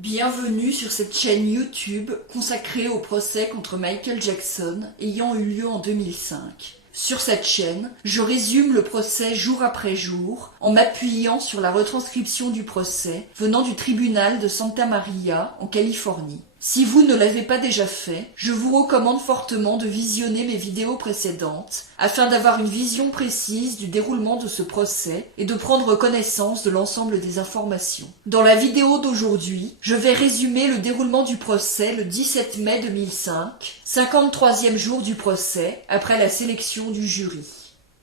Bienvenue sur cette chaîne YouTube consacrée au procès contre Michael Jackson ayant eu lieu en 2005. Sur cette chaîne, je résume le procès jour après jour en m'appuyant sur la retranscription du procès venant du tribunal de Santa Maria en Californie. Si vous ne l'avez pas déjà fait, je vous recommande fortement de visionner mes vidéos précédentes afin d'avoir une vision précise du déroulement de ce procès et de prendre connaissance de l'ensemble des informations. Dans la vidéo d'aujourd'hui, je vais résumer le déroulement du procès le 17 mai 2005, 53e jour du procès après la sélection du jury.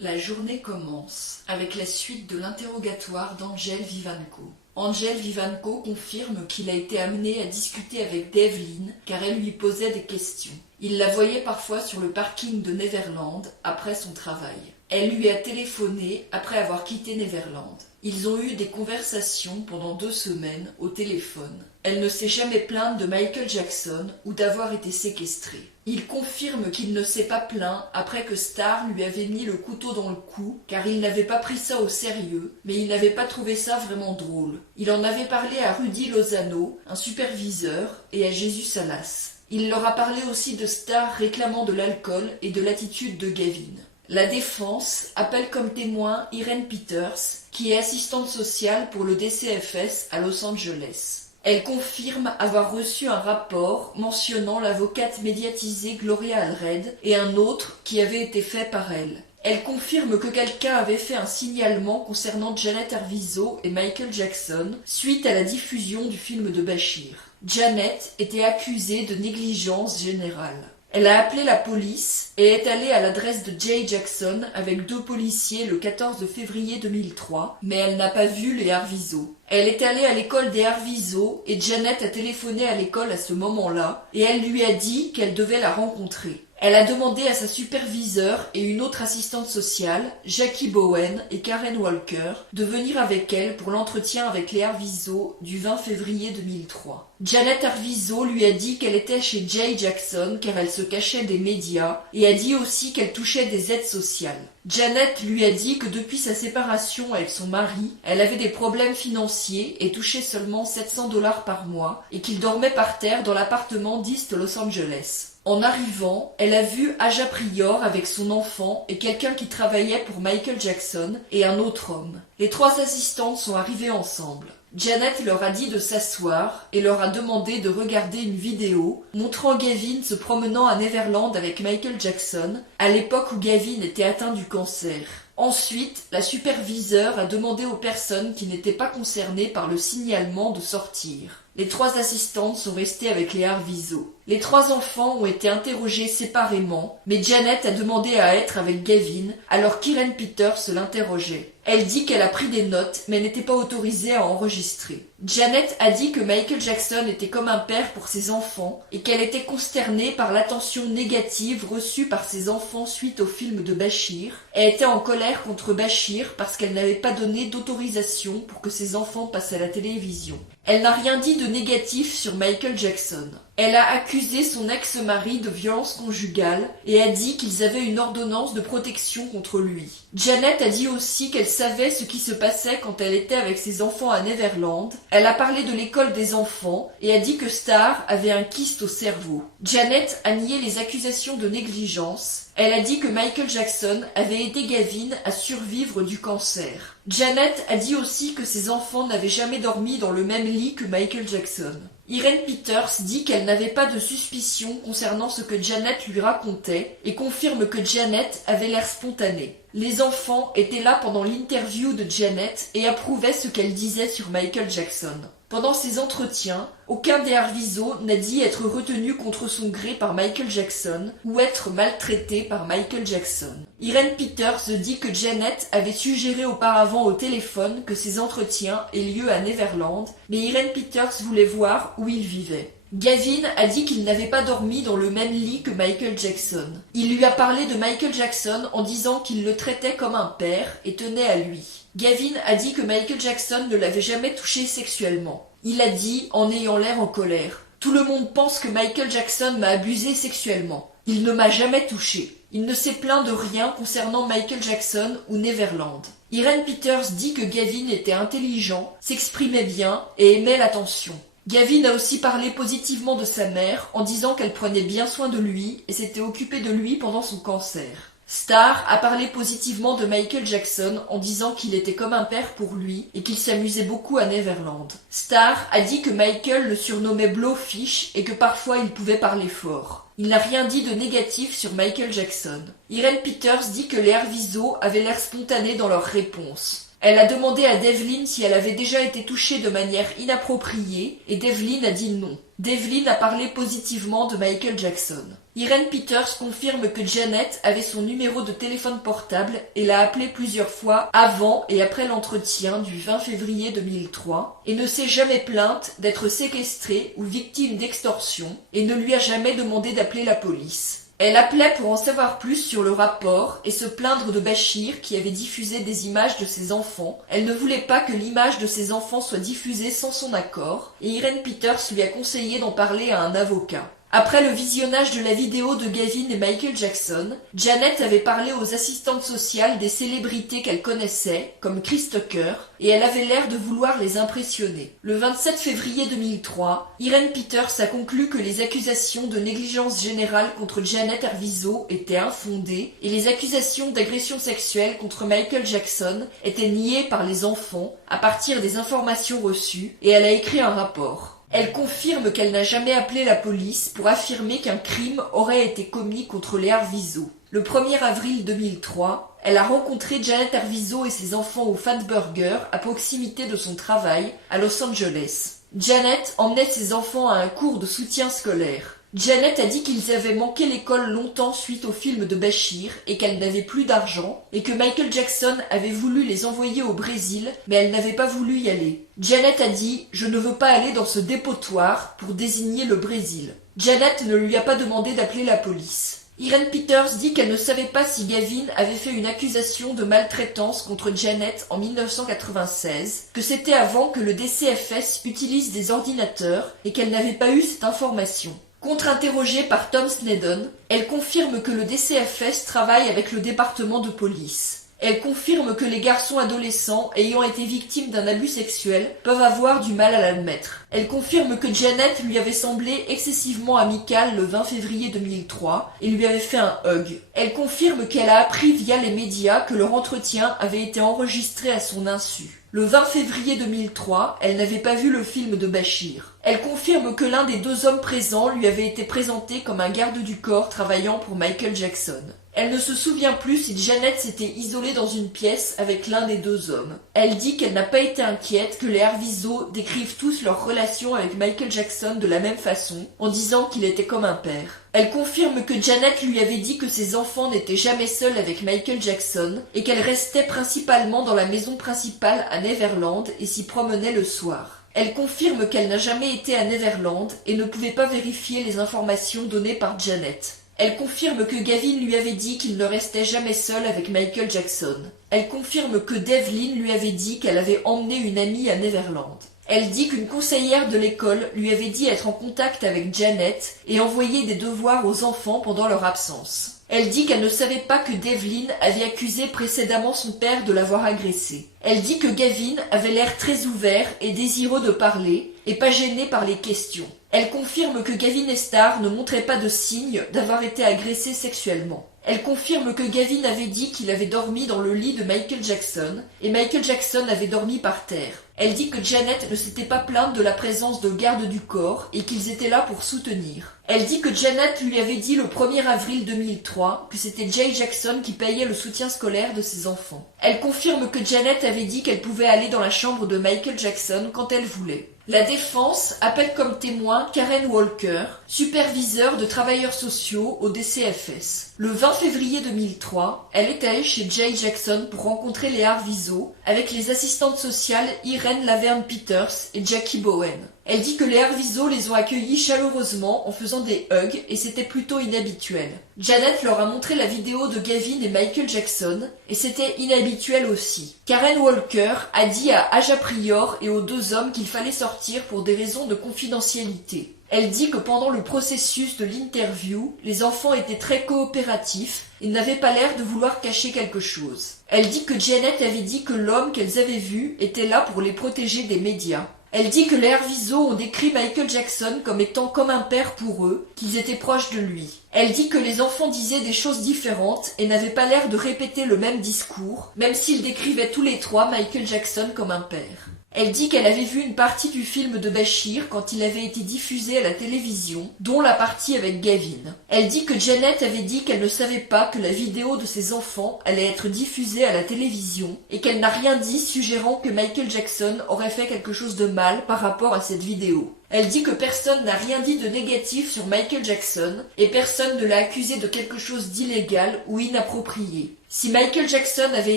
La journée commence avec la suite de l'interrogatoire d'Angel Vivanco. Angel Vivanco confirme qu'il a été amené à discuter avec Devlin car elle lui posait des questions. Il la voyait parfois sur le parking de Neverland après son travail. Elle lui a téléphoné après avoir quitté Neverland. Ils ont eu des conversations pendant 2 semaines au téléphone. Elle ne s'est jamais plainte de Michael Jackson ou d'avoir été séquestrée. Il confirme qu'il ne s'est pas plaint après que Starr lui avait mis le couteau dans le cou car il n'avait pas pris ça au sérieux, mais il n'avait pas trouvé ça vraiment drôle. Il en avait parlé à Rudy Lozano, un superviseur, et à Jesus Salas. Il leur a parlé aussi de Starr réclamant de l'alcool et de l'attitude de Gavin. La défense appelle comme témoin Irene Peters, qui est assistante sociale pour le DCFS à Los Angeles. Elle confirme avoir reçu un rapport mentionnant l'avocate médiatisée Gloria Allred et un autre qui avait été fait par elle. Elle confirme que quelqu'un avait fait un signalement concernant Janet Arvizo et Michael Jackson suite à la diffusion du film de Bachir. Janet était accusée de négligence générale. Elle a appelé la police et est allée à l'adresse de Jay Jackson avec 2 policiers le 14 février 2003, mais elle n'a pas vu les Arvizo. Elle est allée à l'école des Arvizo et Janet a téléphoné à l'école à ce moment-là et elle lui a dit qu'elle devait la rencontrer. Elle a demandé à sa superviseure et une autre assistante sociale, Jackie Bowen et Karen Walker, de venir avec elle pour l'entretien avec les Arvizo du 20 février 2003. Janet Arvizo lui a dit qu'elle était chez Jay Jackson car elle se cachait des médias et a dit aussi qu'elle touchait des aides sociales. Janet lui a dit que depuis sa séparation avec son mari, elle avait des problèmes financiers et touchait seulement $700 par mois et qu'il dormait par terre dans l'appartement d'East Los Angeles. En arrivant, elle a vu Aja Prior avec son enfant et quelqu'un qui travaillait pour Michael Jackson et un autre homme. Les 3 assistantes sont arrivées ensemble. Janet leur a dit de s'asseoir et leur a demandé de regarder une vidéo montrant Gavin se promenant à Neverland avec Michael Jackson à l'époque où Gavin était atteint du cancer. Ensuite, la superviseure a demandé aux personnes qui n'étaient pas concernées par le signalement de sortir. Les 3 assistantes sont restées avec les Arvizo. Les 3 enfants ont été interrogés séparément, mais Janet a demandé à être avec Gavin alors qu'Irene Peters l'interrogeait. Elle dit qu'elle a pris des notes, mais n'était pas autorisée à enregistrer. Janet a dit que Michael Jackson était comme un père pour ses enfants et qu'elle était consternée par l'attention négative reçue par ses enfants suite au film de Bachir. Elle était en colère contre Bachir parce qu'elle n'avait pas donné d'autorisation pour que ses enfants passent à la télévision. Elle n'a rien dit de négatif sur Michael Jackson. Elle a accusé son ex-mari de violence conjugale et a dit qu'ils avaient une ordonnance de protection contre lui. Janet a dit aussi qu'elle savait ce qui se passait quand elle était avec ses enfants à Neverland. Elle a parlé de l'école des enfants et a dit que Starr avait un kyste au cerveau. Janet a nié les accusations de négligence. Elle a dit que Michael Jackson avait aidé Gavin à survivre du cancer. Janet a dit aussi que ses enfants n'avaient jamais dormi dans le même lit que Michael Jackson. Irene Peters dit qu'elle n'avait pas de suspicion concernant ce que Janet lui racontait et confirme que Janet avait l'air spontanée. Les enfants étaient là pendant l'interview de Janet et approuvaient ce qu'elle disait sur Michael Jackson. Pendant ces entretiens, aucun des Arvizo n'a dit être retenu contre son gré par Michael Jackson ou être maltraité par Michael Jackson. Irene Peters dit que Janet avait suggéré auparavant au téléphone que ces entretiens aient lieu à Neverland, mais Irene Peters voulait voir où il vivait. Gavin a dit qu'il n'avait pas dormi dans le même lit que Michael Jackson. Il lui a parlé de Michael Jackson en disant qu'il le traitait comme un père et tenait à lui. Gavin a dit que Michael Jackson ne l'avait jamais touché sexuellement. Il a dit, en ayant l'air en colère, « Tout le monde pense que Michael Jackson m'a abusé sexuellement. Il ne m'a jamais touché. Il ne s'est plaint de rien concernant Michael Jackson ou Neverland. » Irene Peters dit que Gavin était intelligent, s'exprimait bien et aimait l'attention. Gavin a aussi parlé positivement de sa mère en disant qu'elle prenait bien soin de lui et s'était occupée de lui pendant son cancer. Starr a parlé positivement de Michael Jackson en disant qu'il était comme un père pour lui et qu'il s'amusait beaucoup à Neverland. Starr a dit que Michael le surnommait Blowfish et que parfois il pouvait parler fort. Il n'a rien dit de négatif sur Michael Jackson. Irene Peters dit que les Arvizo avaient l'air spontanés dans leurs réponses. Elle a demandé à Devlin si elle avait déjà été touchée de manière inappropriée et Devlin a dit non. Devlin a parlé positivement de Michael Jackson. Irene Peters confirme que Janet avait son numéro de téléphone portable et l'a appelé plusieurs fois avant et après l'entretien du 20 février 2003 et ne s'est jamais plainte d'être séquestrée ou victime d'extorsion et ne lui a jamais demandé d'appeler la police. Elle appelait pour en savoir plus sur le rapport et se plaindre de Bashir qui avait diffusé des images de ses enfants. Elle ne voulait pas que l'image de ses enfants soit diffusée sans son accord et Irene Peters lui a conseillé d'en parler à un avocat. Après le visionnage de la vidéo de Gavin et Michael Jackson, Janet avait parlé aux assistantes sociales des célébrités qu'elle connaissait, comme Chris Tucker, et elle avait l'air de vouloir les impressionner. Le 27 février 2003, Irene Peters a conclu que les accusations de négligence générale contre Janet Arvizo étaient infondées et les accusations d'agression sexuelle contre Michael Jackson étaient niées par les enfants à partir des informations reçues et elle a écrit un rapport. Elle confirme qu'elle n'a jamais appelé la police pour affirmer qu'un crime aurait été commis contre les Arvizo. Le 1er avril 2003, elle a rencontré Janet Arvizo et ses enfants au Fatburger à proximité de son travail à Los Angeles. Janet emmenait ses enfants à un cours de soutien scolaire. Janet a dit qu'ils avaient manqué l'école longtemps suite au film de Bashir et qu'elle n'avait plus d'argent et que Michael Jackson avait voulu les envoyer au Brésil mais elle n'avait pas voulu y aller. Janet a dit « Je ne veux pas aller dans ce dépotoir » pour désigner le Brésil. Janet ne lui a pas demandé d'appeler la police. Irene Peters dit qu'elle ne savait pas si Gavin avait fait une accusation de maltraitance contre Janet en 1996, que c'était avant que le DCFS utilise des ordinateurs et qu'elle n'avait pas eu cette information. Contre-interrogée par Tom Sneddon, elle confirme que le DCFS travaille avec le département de police. Elle confirme que les garçons adolescents ayant été victimes d'un abus sexuel peuvent avoir du mal à l'admettre. Elle confirme que Janet lui avait semblé excessivement amicale le 20 février 2003 et lui avait fait un hug. Elle confirme qu'elle a appris via les médias que leur entretien avait été enregistré à son insu. Le 20 février 2003, elle n'avait pas vu le film de Bashir. Elle confirme que l'un des deux hommes présents lui avait été présenté comme un garde du corps travaillant pour Michael Jackson. Elle ne se souvient plus si Janet s'était isolée dans une pièce avec l'un des deux hommes. Elle dit qu'elle n'a pas été inquiète que les Arvizo décrivent tous leur relation avec Michael Jackson de la même façon, en disant qu'il était comme un père. Elle confirme que Janet lui avait dit que ses enfants n'étaient jamais seuls avec Michael Jackson et qu'elle restait principalement dans la maison principale à Neverland et s'y promenait le soir. Elle confirme qu'elle n'a jamais été à Neverland et ne pouvait pas vérifier les informations données par Janet. Elle confirme que Gavin lui avait dit qu'il ne restait jamais seul avec Michael Jackson. Elle confirme que Devlin lui avait dit qu'elle avait emmené une amie à Neverland. Elle dit qu'une conseillère de l'école lui avait dit être en contact avec Janet et envoyer des devoirs aux enfants pendant leur absence. Elle dit qu'elle ne savait pas que Devlin avait accusé précédemment son père de l'avoir agressée. Elle dit que Gavin avait l'air très ouvert et désireux de parler et pas gêné par les questions. Elle confirme que Gavin et Starr ne montraient pas de signes d'avoir été agressés sexuellement. Elle confirme que Gavin avait dit qu'il avait dormi dans le lit de Michael Jackson et Michael Jackson avait dormi par terre. Elle dit que Janet ne s'était pas plainte de la présence de gardes du corps et qu'ils étaient là pour soutenir. Elle dit que Janet lui avait dit le 1er avril 2003 que c'était Jay Jackson qui payait le soutien scolaire de ses enfants. Elle confirme que Janet avait dit qu'elle pouvait aller dans la chambre de Michael Jackson quand elle voulait. La défense appelle comme témoin Karen Walker, superviseur de travailleurs sociaux au DCFS. Le 20 février 2003, elle est allée chez Jay Jackson pour rencontrer les Arvizo avec les assistantes sociales Irene Laverne Peters et Jackie Bowen. Elle dit que les Arvizo les ont accueillis chaleureusement en faisant des hugs et c'était plutôt inhabituel. Janet leur a montré la vidéo de Gavin et Michael Jackson et c'était inhabituel aussi. Karen Walker a dit à Aja Prior et aux deux hommes qu'il fallait sortir pour des raisons de confidentialité. Elle dit que pendant le processus de l'interview, les enfants étaient très coopératifs et n'avaient pas l'air de vouloir cacher quelque chose. Elle dit que Janet avait dit que l'homme qu'elles avaient vu était là pour les protéger des médias. Elle dit que les Arvizo ont décrit Michael Jackson comme étant comme un père pour eux, qu'ils étaient proches de lui. Elle dit que les enfants disaient des choses différentes et n'avaient pas l'air de répéter le même discours, même s'ils décrivaient tous les trois Michael Jackson comme un père. Elle dit qu'elle avait vu une partie du film de Bachir quand il avait été diffusé à la télévision, dont la partie avec Gavin. Elle dit que Janet avait dit qu'elle ne savait pas que la vidéo de ses enfants allait être diffusée à la télévision et qu'elle n'a rien dit suggérant que Michael Jackson aurait fait quelque chose de mal par rapport à cette vidéo. Elle dit que personne n'a rien dit de négatif sur Michael Jackson et personne ne l'a accusé de quelque chose d'illégal ou inapproprié. Si Michael Jackson avait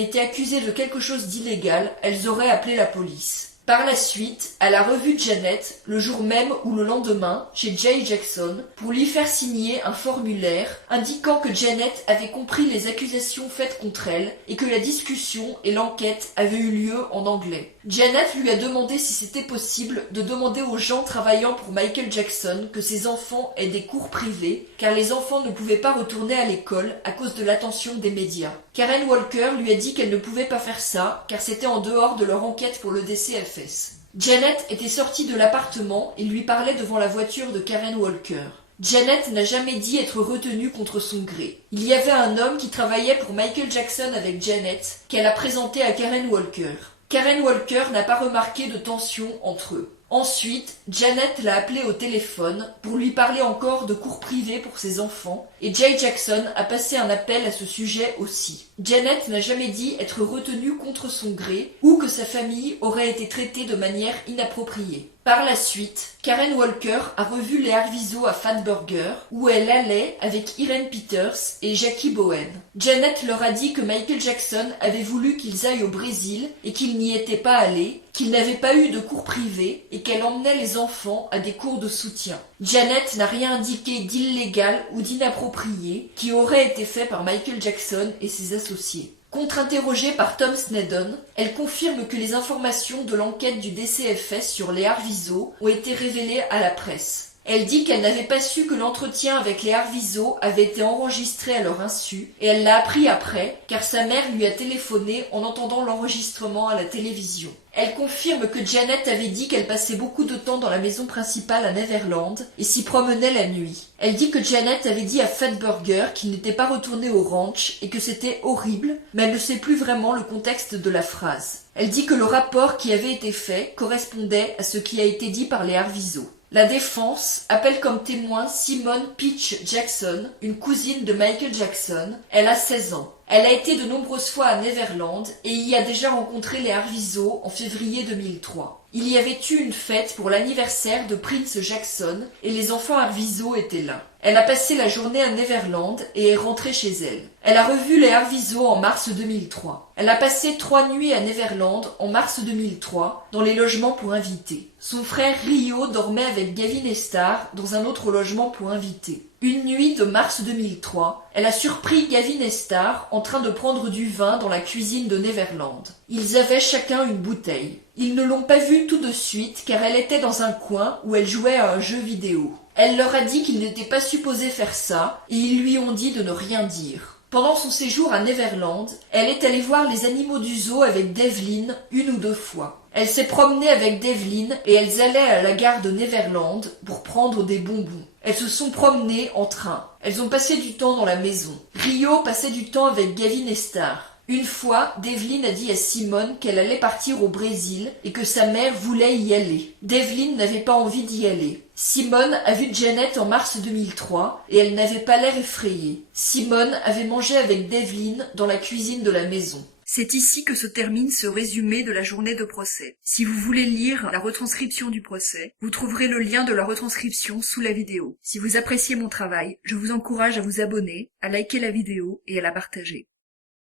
été accusé de quelque chose d'illégal, elles auraient appelé la police. Par la suite, elle a revu Janet le jour même ou le lendemain chez Jay Jackson pour lui faire signer un formulaire indiquant que Janet avait compris les accusations faites contre elle et que la discussion et l'enquête avaient eu lieu en anglais. Janet lui a demandé si c'était possible de demander aux gens travaillant pour Michael Jackson que ses enfants aient des cours privés car les enfants ne pouvaient pas retourner à l'école à cause de l'attention des médias. Karen Walker lui a dit qu'elle ne pouvait pas faire ça car c'était en dehors de leur enquête pour le DCFS. Janet était sortie de l'appartement et lui parlait devant la voiture de Karen Walker. Janet n'a jamais dit être retenue contre son gré. Il y avait un homme qui travaillait pour Michael Jackson avec Janet qu'elle a présenté à Karen Walker. Karen Walker n'a pas remarqué de tension entre eux. Ensuite, Janet l'a appelé au téléphone pour lui parler encore de cours privés pour ses enfants et Jay Jackson a passé un appel à ce sujet aussi. Janet n'a jamais dit être retenue contre son gré ou que sa famille aurait été traitée de manière inappropriée. Par la suite, Karen Walker a revu les Arvizo à Fatburger où elle allait avec Irene Peters et Jackie Bowen. Janet leur a dit que Michael Jackson avait voulu qu'ils aillent au Brésil et qu'ils n'y étaient pas allés, qu'ils n'avaient pas eu de cours privés et qu'elle emmenait les enfants à des cours de soutien. Janet n'a rien indiqué d'illégal ou d'inapproprié qui aurait été fait par Michael Jackson et ses associés. Contre-interrogée par Tom Sneddon, elle confirme que les informations de l'enquête du DCFS sur les Arvizo ont été révélées à la presse. Elle dit qu'elle n'avait pas su que l'entretien avec les Arvizo avait été enregistré à leur insu et elle l'a appris après car sa mère lui a téléphoné en entendant l'enregistrement à la télévision. Elle confirme que Janet avait dit qu'elle passait beaucoup de temps dans la maison principale à Neverland et s'y promenait la nuit. Elle dit que Janet avait dit à Fatburger qu'il n'était pas retourné au ranch et que c'était horrible, mais elle ne sait plus vraiment le contexte de la phrase. Elle dit que le rapport qui avait été fait correspondait à ce qui a été dit par les Arvizo. La défense appelle comme témoin Simone Peach Jackson, une cousine de Michael Jackson. Elle a 16 ans. Elle a été de nombreuses fois à Neverland et y a déjà rencontré les Arvizo en février 2003. Il y avait eu une fête pour l'anniversaire de Prince Jackson et les enfants Arvizo étaient là. Elle a passé la journée à Neverland et est rentrée chez elle. Elle a revu les Arvizo en mars 2003. Elle a passé 3 nuits à Neverland en mars 2003 dans les logements pour invités. Son frère Rio dormait avec Gavin et Star dans un autre logement pour invités. Une nuit de mars 2003, elle a surpris Gavin et Star en train de prendre du vin dans la cuisine de Neverland. Ils avaient chacun une bouteille. Ils ne l'ont pas vue tout de suite car elle était dans un coin où elle jouait à un jeu vidéo. Elle leur a dit qu'ils n'étaient pas supposés faire ça et ils lui ont dit de ne rien dire. Pendant son séjour à Neverland, elle est allée voir les animaux du zoo avec Devlin 1 ou 2 fois. Elle s'est promenée avec Devlin et elles allaient à la gare de Neverland pour prendre des bonbons. Elles se sont promenées en train. Elles ont passé du temps dans la maison. Rio passait du temps avec Gavin et Star. Une fois, Devlin a dit à Simone qu'elle allait partir au Brésil et que sa mère voulait y aller. Devlin n'avait pas envie d'y aller. Simone a vu Janet en mars 2003 et elle n'avait pas l'air effrayée. Simone avait mangé avec Devlin dans la cuisine de la maison. C'est ici que se termine ce résumé de la journée de procès. Si vous voulez lire la retranscription du procès, vous trouverez le lien de la retranscription sous la vidéo. Si vous appréciez mon travail, je vous encourage à vous abonner, à liker la vidéo et à la partager.